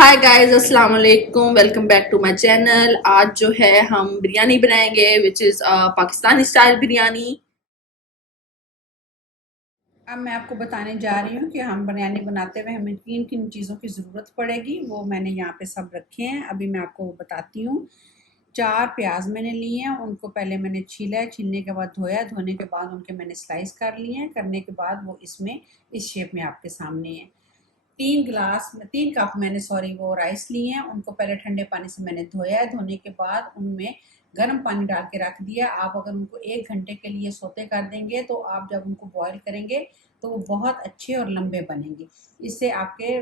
हाय guys, अस्सलाम वालेकुम। Welcome back to my channel. आज जो है हम बिरयानी बनाएंगे which is Pakistani style biryani. अब मैं आपको बताने जा रही हूँ कि हम बिरयानी बनाते हुए हमें किन किन चीज़ों की ज़रूरत पड़ेगी। वो मैंने यहाँ पे सब रखे हैं, अभी मैं आपको बताती हूँ। 4 प्याज मैंने लिए हैं, उनको पहले मैंने छीला है, छीलने के बाद धोया, धोने के बाद उनके मैंने स्लाइस कर लिए हैं, करने के बाद वो इसमें इस शेप में आपके सामने है। 3 कप मैंने वो राइस लिए हैं, उनको पहले ठंडे पानी से मैंने धोया है, धोने के बाद उनमें गर्म पानी डाल के रख दिया। आप अगर उनको 1 घंटे के लिए सोते कर देंगे तो आप जब उनको बॉईल करेंगे तो वो बहुत अच्छे और लंबे बनेंगे। इससे आपके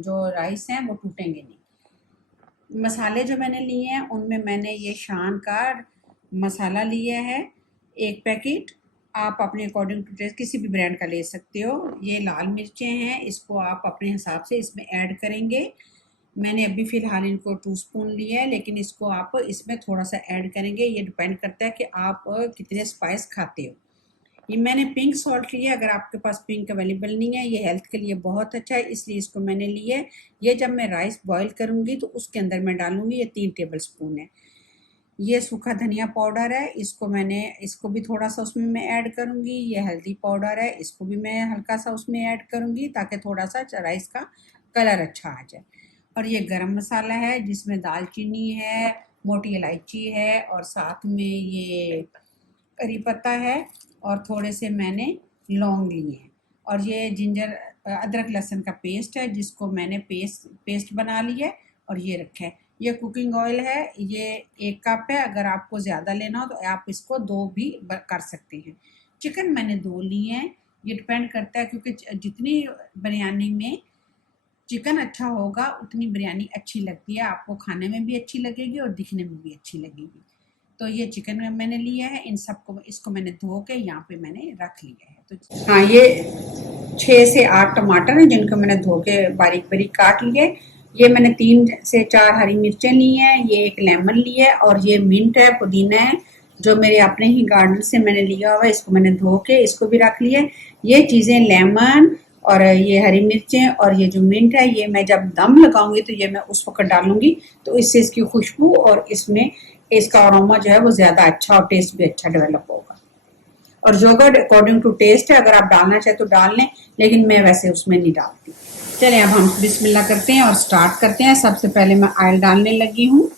जो राइस हैं वो टूटेंगे नहीं। मसाले जो मैंने लिए हैं उनमें मैंने ये शान का मसाला लिया है 1 पैकेट। आप अपने अकॉर्डिंग टू टेस्ट किसी भी ब्रांड का ले सकते हो। ये लाल मिर्चें हैं, इसको आप अपने हिसाब से इसमें ऐड करेंगे। मैंने अभी फ़िलहाल इनको 2 स्पून लिया है, लेकिन इसको आप इसमें थोड़ा-सा ऐड करेंगे। ये डिपेंड करता है कि आप कितने स्पाइस खाते हो। ये मैंने पिंक सॉल्ट लिया है, अगर आपके पास पिंक अवेलेबल नहीं है, ये हेल्थ के लिए बहुत अच्छा है, इसलिए इसको मैंने लिया है। ये जब मैं राइस बॉईल करूँगी तो उसके अंदर मैं डालूँगी, ये 3 टेबल स्पून है। ये सूखा धनिया पाउडर है, इसको भी थोड़ा-सा उसमें मैं ऐड करूँगी। ये हल्दी पाउडर है, इसको भी मैं हल्का-सा उसमें ऐड करूँगी ताकि थोड़ा-सा राइस का कलर अच्छा आ जाए। और ये गरम मसाला है जिसमें दालचीनी है, मोटी इलायची है और साथ में ये करी पत्ता है और थोड़े से मैंने लौंग लिए हैं। और ये अदरक लहसुन का पेस्ट है जिसको मैंने पेस्ट बना लिया है और ये रखा है। ये कुकिंग ऑयल है, ये 1 कप है, अगर आपको ज़्यादा लेना हो तो आप इसको 2 भी कर सकते हैं। चिकन मैंने 2 लिए हैं, ये डिपेंड करता है क्योंकि जितनी बिरयानी में चिकन अच्छा होगा उतनी बिरयानी अच्छी लगती है, आपको खाने में भी अच्छी लगेगी और दिखने में भी अच्छी लगेगी। तो ये चिकन मैंने लिया है, इन सबको इसको मैंने धो के यहाँ पे मैंने रख लिया है। तो हाँ, ये 6 से 8 टमाटर हैं जिनको मैंने धो के बारीक बारीक काट लिए। ये मैंने 3 से 4 हरी मिर्चें ली हैं, ये एक लेमन लिया है और ये मिंट है, पुदीना है जो मेरे अपने ही गार्डन से मैंने लिया हुआ है। इसको मैंने धो के इसको भी रख लिया है। ये चीज़ें लेमन और ये हरी मिर्चें और ये जो मिंट है ये मैं जब दम लगाऊंगी तो ये मैं उस वक्त डालूंगी, तो इससे इसकी खुशबू और इसमें इसका अरोमा जो है वो ज़्यादा अच्छा और टेस्ट भी अच्छा डेवलप होगा। और योगर्ट अकॉर्डिंग टू टेस्ट है, अगर आप डालना चाहे तो डाल लें, लेकिन मैं वैसे उसमें नहीं डालती। चलिए अब हम बिस्मिल्लाह करते हैं और स्टार्ट करते हैं। सबसे पहले मैं ऑयल डालने लगी हूँ।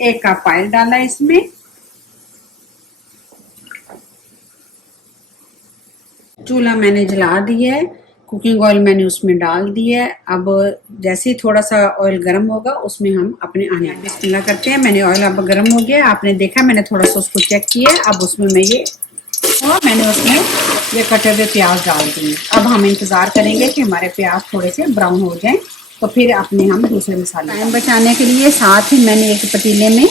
1 कप ऑयल डाला इसमें। चूल्हा मैंने जला दिया है, कुकिंग ऑयल मैंने उसमें डाल दिया है। अब जैसे ही थोड़ा सा ऑयल गर्म होगा उसमें हम अपने आने बिस्मिल्लाह करते हैं। मैंने ऑयल अब गर्म हो गया, आपने देखा, मैंने थोड़ा सा उसको चेक किया। अब उसमें मैंने उसमें ये कटे हुए प्याज डाल दिए। अब हम इंतज़ार करेंगे कि हमारे प्याज थोड़े से ब्राउन हो जाएं, तो फिर अपने हम दूसरे मसाले टाइम बचाने के लिए साथ ही मैंने एक पतीले में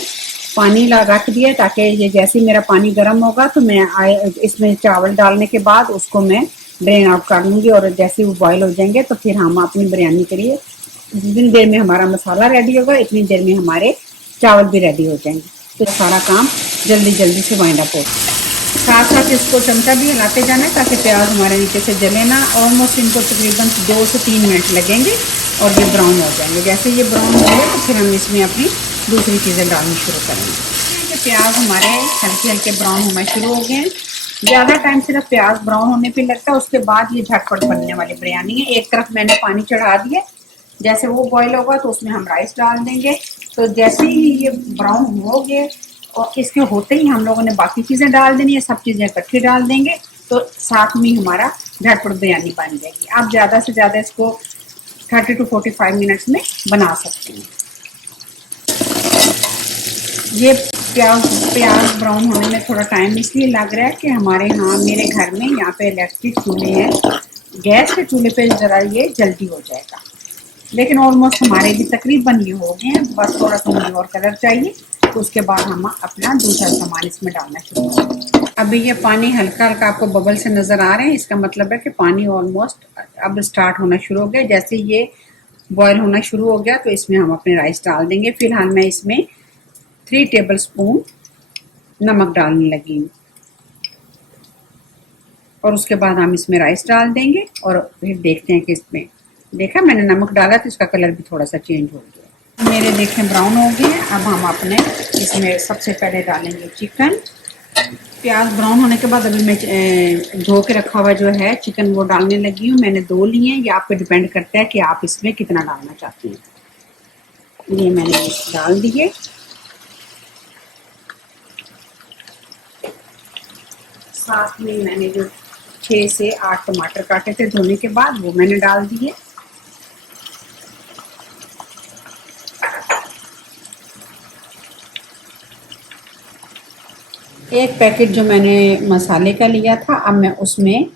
पानी रख दिया ताकि ये जैसे ही मेरा पानी गर्म होगा तो मैं इसमें चावल डालने के बाद उसको मैं ड्रेन आउट कर लूँगी और जैसे वो बॉयल हो जाएंगे तो फिर हम अपनी बिरयानी के लिए जितनी देर में हमारा मसाला रेडी होगा इतनी देर में हमारे चावल भी रेडी हो जाएंगे। तो सारा काम जल्दी जल्दी से वाइंड अप हो। साथ साथ इसको चमचा भी हिलाते जाना है ताकि प्याज हमारे नीचे से जले ना। ऑलमोस्ट इनको तकरीबन 2 से 3 मिनट लगेंगे और ये ब्राउन हो जाएंगे। जैसे ये ब्राउन हो जाए तो फिर हम इसमें अपनी दूसरी चीज़ें डालनी शुरू करेंगे। प्याज हमारे हल्के हल्के ब्राउन होना शुरू हो गए हैं। ज़्यादा टाइम सिर्फ प्याज ब्राउन होने पे लगता है, उसके बाद ये झटपट बनने वाली बिरयानी है। एक तरफ मैंने पानी चढ़ा दिया, जैसे वो बॉईल होगा तो उसमें हम राइस डाल देंगे। तो जैसे ही ये ब्राउन हो गए और इसके होते ही हम लोगों ने बाकी चीज़ें डाल देनी है, सब चीज़ें इकट्ठी डाल देंगे तो साथ में हमारा झटपट बिरयानी बन जाएगी। आप ज़्यादा से ज़्यादा इसको 30 to 45 मिनट्स में बना सकते हैं। ये प्याज ब्राउन होने में थोड़ा टाइम इसलिए लग रहा है कि हमारे यहाँ मेरे घर में यहाँ पे इलेक्ट्रिक चूल्हे हैं, गैस के चूल्हे पे ज़रा ये जल्दी हो जाएगा, लेकिन ऑलमोस्ट हमारे भी तकरीबन ये हो गए हैं। बस थोड़ा सा मुझे और कलर चाहिए तो उसके बाद हम अपना दूसरा सामान इसमें डालना शुरू करेंगे। अभी ये पानी हल्का हल्का आपको बबल से नज़र आ रहे हैं, इसका मतलब है कि पानी ऑलमोस्ट अब स्टार्ट होना शुरू हो गया। जैसे ये बॉयल होना शुरू हो गया तो इसमें हम अपने राइस डाल देंगे। फिलहाल मैं इसमें 3 टेबल स्पून नमक डालने लगी हूँ और उसके बाद हम इसमें राइस डाल देंगे और फिर देखते हैं कि इसमें देखा मैंने नमक डाला तो इसका कलर भी थोड़ा सा चेंज हो गया। मेरे देखें ब्राउन हो गए। अब हम अपने इसमें सबसे पहले डालेंगे चिकन। प्याज ब्राउन होने के बाद अभी मैं धो के रखा हुआ जो है चिकन वो डालने लगी हूँ। मैंने 2 लिए हैं, ये आप पे डिपेंड करता है कि आप इसमें कितना डालना चाहते हैं। ये मैंने डाल दिए। साथ में मैंने जो 6 से 8 टमाटर काटे थे धोने के बाद वो मैंने डाल दिए। एक पैकेट जो मैंने मसाले का लिया था, अब मैं उसमें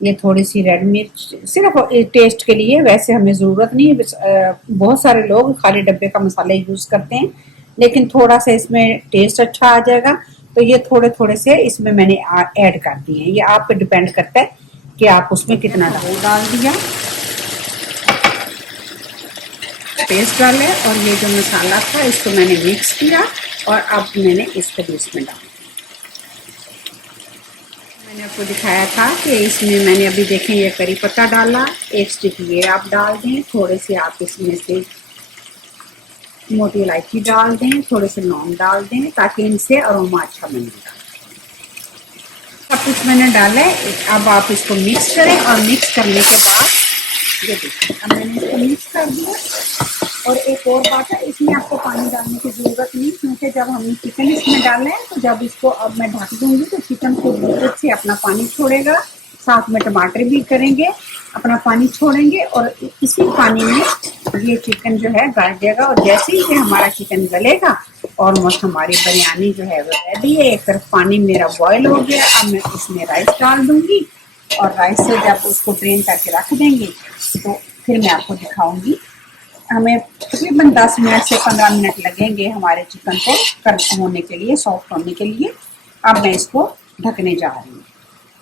ये थोड़ी सी रेड मिर्च सिर्फ टेस्ट के लिए, वैसे हमें ज़रूरत नहीं है। बहुत सारे लोग खाली डब्बे का मसाला यूज़ करते हैं, लेकिन थोड़ा सा इसमें टेस्ट अच्छा आ जाएगा तो ये थोड़े थोड़े से इसमें मैंने ऐड कर दिए हैं। ये आप पे डिपेंड करता है कि आप उसमें कितना डाल दिया, पेस्ट डाले और ये जो मसाला था इसको मैंने मिक्स किया और अब मैंने इसको भी इसमें डाला। मैंने आपको दिखाया था कि इसमें मैंने अभी देखें ये करी पत्ता डाला, 1 स्टिक ये आप डाल दें, थोड़े से आप इसमें से मोटी इलायची डाल दें, थोड़े से लौंग डाल दें ताकि इनसे अरोमा अच्छा बनेगा। सब कुछ मैंने डाला है। अब आप इसको मिक्स करें और मिक्स करने के बाद ये देखिए अब मैंने इसको मिक्स कर दिया। और एक और बात है, इसमें आपको पानी डालने की ज़रूरत नहीं, क्योंकि जब हमने चिकन इसमें डालना है तो जब इसको अब मैं ढक दूंगी तो चिकन खुद से अपना पानी छोड़ेगा, साथ में टमाटर भी करेंगे अपना पानी छोड़ेंगे और इसी पानी में ये चिकन जो है गल जाएगा। और जैसे ही हमारा चिकन गलेगा ऑलमोस्ट हमारी बिरयानी जो है वो रेडी है। एक तरफ पानी मेरा बॉयल हो गया, अब मैं इसमें राइस डाल दूंगी और राइस से जब उसको ड्रेन करके रख देंगे तो फिर मैं आपको दिखाऊंगी। हमें तकरीबन 10 मिनट से 15 मिनट लगेंगे हमारे चिकन को होने के लिए, सॉफ्ट होने के लिए। अब मैं इसको ढकने जा रही हूँ।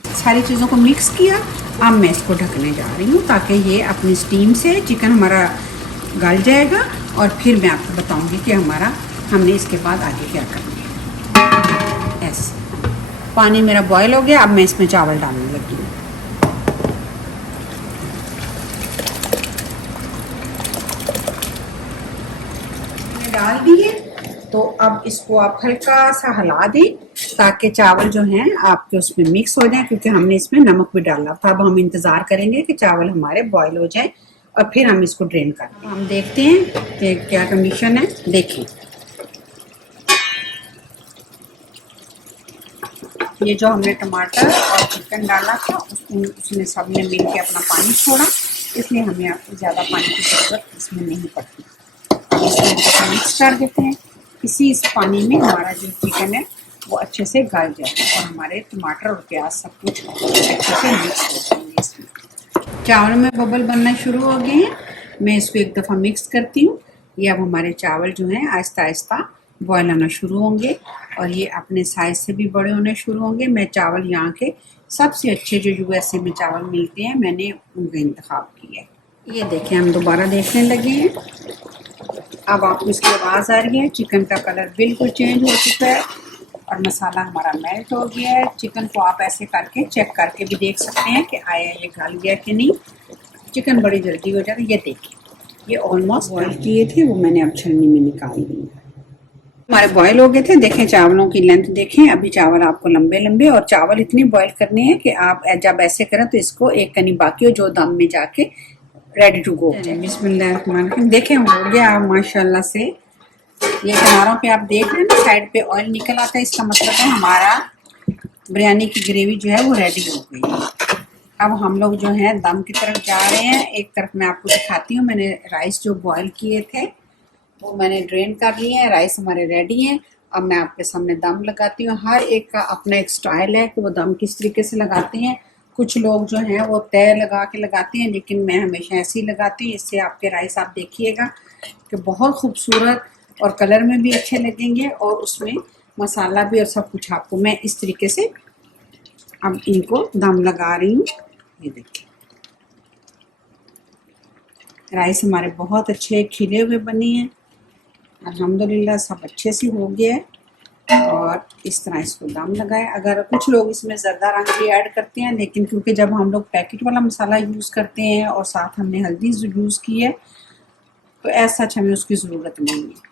सारी चीज़ों को मिक्स किया, अब मैं इसको ढकने जा रही हूँ ताकि ये अपनी स्टीम से चिकन हमारा गल जाएगा और फिर मैं आपको बताऊँगी कि हमने इसके बाद आगे क्या करना है। ऐसे पानी मेरा बॉयल हो गया, अब मैं इसमें चावल डालने लगी हूँ। डाल दिए तो अब इसको आप हल्का सा हिला दें ताकि चावल जो हैं आपके उसमें मिक्स हो जाए, क्योंकि हमने इसमें नमक भी डाला था। अब हम इंतज़ार करेंगे कि चावल हमारे बॉयल हो जाए और फिर हम इसको ड्रेन कर दें। हम देखते हैं कि क्या कंडीशन है। देखें ये जो हमने टमाटर और चिकन डाला था उसने सब ने मिल के अपना पानी छोड़ा, इसलिए हमें ज़्यादा पानी की ज़रूरत इसमें नहीं पड़ती। इसको मिक्स कर देते हैं। इस पानी में हमारा जो चिकन है वो अच्छे से गल जाएगा और हमारे टमाटर और प्याज सब कुछ अच्छे से मिक्स हो जाएंगे। इसमें चावल में बबल बनना शुरू हो गए हैं, मैं इसको एक दफ़ा मिक्स करती हूँ। ये अब हमारे चावल जो हैं आहिस्ता आहिस्ता बॉयल होना शुरू होंगे और ये अपने साइज़ से भी बड़े होने शुरू होंगे। मैं चावल यहाँ के सबसे अच्छे जो USA में चावल मिलते हैं मैंने उनका इंतखाब किया है। ये देखें हम दोबारा देखने लगे हैं। अब आपको इसकी आवाज़ आ रही है, चिकन का कलर बिल्कुल चेंज हो चुका है और मसाला हमारा मेल्ट हो गया है। चिकन को आप ऐसे करके चेक करके भी देख सकते हैं कि आया ये गल गया कि नहीं। चिकन बड़ी जल्दी हो जाएगा। ये देखिए ये ऑलमोस्ट बॉयल किए थे वो मैंने अब छलनी में निकाल दी। हमारे बॉयल हो गए थे। देखें चावलों की लेंथ देखें, अभी चावल आपको लंबे लंबे और चावल इतने बॉयल करने हैं कि आप जब ऐसे करें तो इसको एक कनी बाकी हो जो दम में जाके रेडी टू गो। बिस्मिल्लाहिर्रहमानिर्रहीम। देखें हो गया माशाल्लाह से। ये किनारों पे आप देख रहे हैं ना साइड पे ऑयल निकल आता है, इसका मतलब है हमारा बिरयानी की ग्रेवी जो है वो रेडी हो गई है। अब हम लोग जो है दम की तरफ जा रहे हैं। एक तरफ मैं आपको दिखाती हूँ, मैंने राइस जो बॉयल किए थे वो मैंने ड्रेन कर लिए हैं। राइस हमारे रेडी हैं। अब मैं आपके सामने दम लगाती हूँ। हर एक का अपना एक स्टाइल है कि वो दम किस तरीके से लगाते हैं। कुछ लोग जो हैं वो तय लगा के लगाते हैं, लेकिन मैं हमेशा ऐसे ही लगाती हूँ। इससे आपके राइस आप देखिएगा कि बहुत खूबसूरत और कलर में भी अच्छे लगेंगे और उसमें मसाला भी और सब कुछ आपको मैं इस तरीके से अब इनको दम लगा रही हूँ। ये देखिए राइस हमारे बहुत अच्छे खिले हुए बने हैं अल्हम्दुलिल्लाह, सब अच्छे से हो गया है। और इस तरह इसको दम लगाए। अगर कुछ लोग इसमें ज़रदा रंग भी ऐड करते हैं, लेकिन क्योंकि जब हम लोग पैकेट वाला मसाला यूज़ करते हैं और साथ हमने हल्दी यूज़ की है, तो ऐसा सच हमें उसकी ज़रूरत नहीं है।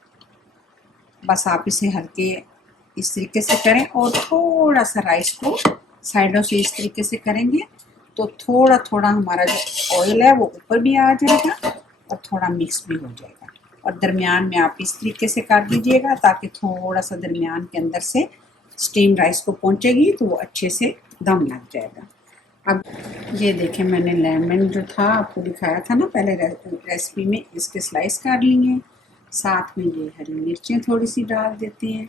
बस आप इसे हल्के इस तरीके से करें और थोड़ा सा राइस को साइडों से इस तरीके से करेंगे तो थोड़ा थोड़ा हमारा जो ऑयल है वो ऊपर भी आ जाएगा और थोड़ा मिक्स भी हो जाएगा। और दरमियान में आप इस तरीके से कर दीजिएगा ताकि थोड़ा सा दरमियान के अंदर से स्टीम राइस को पहुंचेगी तो वो अच्छे से दम लग जाएगा। अब ये देखें, मैंने लेमन जो था आपको दिखाया था ना पहले रेसिपी में, इसके स्लाइस काट लिए। साथ में ये हरी मिर्चें थोड़ी सी डाल देते हैं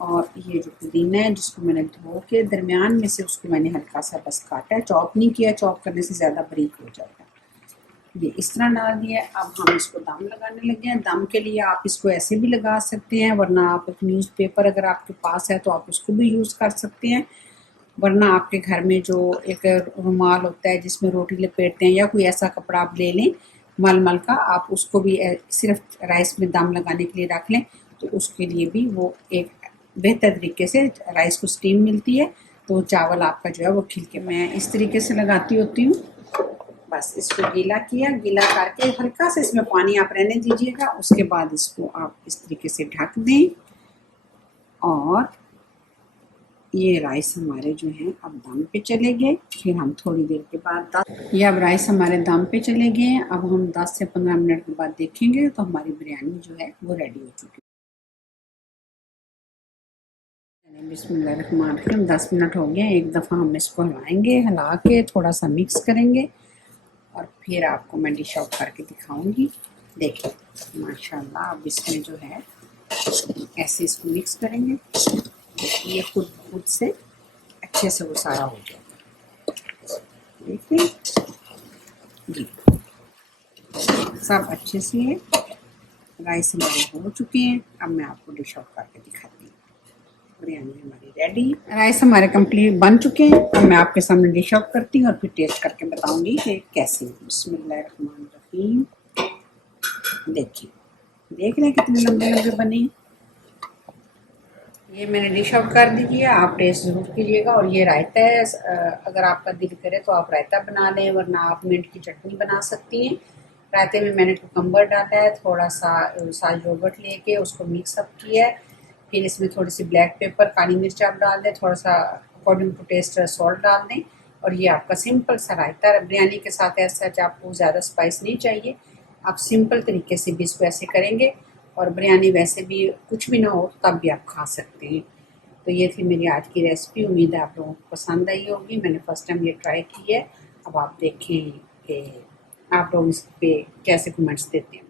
और ये जो पुदीना है जिसको मैंने धो के दरमियान में से उसको मैंने हल्का सा बस काटा है, चॉप नहीं किया, चॉप करने से ज़्यादा बारीक हो जाएगा। ये इस तरह डाल दिया। अब हम इसको दम लगाने लगे हैं। दम के लिए आप इसको ऐसे भी लगा सकते हैं, वरना आप एक न्यूज़पेपर अगर आपके पास है तो आप उसको भी यूज़ कर सकते हैं, वरना आपके घर में जो एक रुमाल होता है जिसमें रोटी लपेटते हैं या कोई ऐसा कपड़ा आप ले लें मलमल का, आप उसको भी सिर्फ राइस में दम लगाने के लिए रख लें तो उसके लिए भी वो एक बेहतर तरीके से राइस को स्टीम मिलती है, तो चावल आपका जो है वो खिल के। मैं इस तरीके से लगाती होती हूँ। बस इसको गीला किया, गीला करके हल्का से इसमें पानी आप रहने दीजिएगा। उसके बाद इसको आप इस तरीके से ढक दें और ये राइस हमारे जो हैं अब दम पे चले गए। फिर हम थोड़ी देर के बाद ये अब राइस हमारे दम पे चले गए हैं। अब हम 10 से 15 मिनट के बाद देखेंगे तो हमारी बिरयानी जो है वो रेडी हो चुकी है। बिस्मिल्लाहिर्रहमानिर्रहीम। 10 मिनट हो गए। एक दफ़ा हम इसको हिलाएंगे, हिला के थोड़ा सा मिक्स करेंगे और फिर आपको मैं डिश आउट करके दिखाऊंगी। देखिए माशाल्लाह, अब इसमें जो है ऐसे इसको मिक्स करेंगे, ये खुद से अच्छे से वो सारा हो जाएगा। देखिए जी, सब अच्छे से राइस हमारे हो चुके हैं। अब मैं आपको डिश आउट करके दिखाती हूँ। बिरयानी हमारी रेडी, राइस हमारे कंप्लीट बन चुके हैं। अब मैं आपके सामने डिश आउट करती हूँ और फिर टेस्ट करके बताऊंगी कि कैसे। बिस्मिल्लाहिर्रहमानिर्रहीम। देखिए, देख रहे हैं कितने लंबे लंबे बने हैं। ये मैंने डिश आउट कर दीजिए, आप टेस्ट ज़रूर कीजिएगा। और ये रायता है, अगर आपका दिल करे तो आप रायता बना लें, वरना आप मिंट की चटनी बना सकती हैं। रायते में मैंने कुकम्बर डाला है, थोड़ा सा योगर्ट लेके उसको मिक्स अप किया है। फिर इसमें थोड़ी सी ब्लैक पेपर, काली मिर्च आप डाल दें, थोड़ा सा अकॉर्डिंग टू टेस्ट सॉल्ट डाल दें और ये आपका सिंपल सा रायता। बिरयानी के साथ ऐसा आपको ज़्यादा स्पाइस नहीं चाहिए, आप सिंपल तरीके से भी इसको ऐसे करेंगे और बिरयानी वैसे भी कुछ भी ना हो तब भी आप खा सकते हैं। तो ये थी मेरी आज की रेसिपी। उम्मीद है आप लोगों को पसंद आई होगी। मैंने फ़र्स्ट टाइम ये ट्राई की है। अब आप देखें कि आप लोग इस पर कैसे कमेंट्स देते हैं।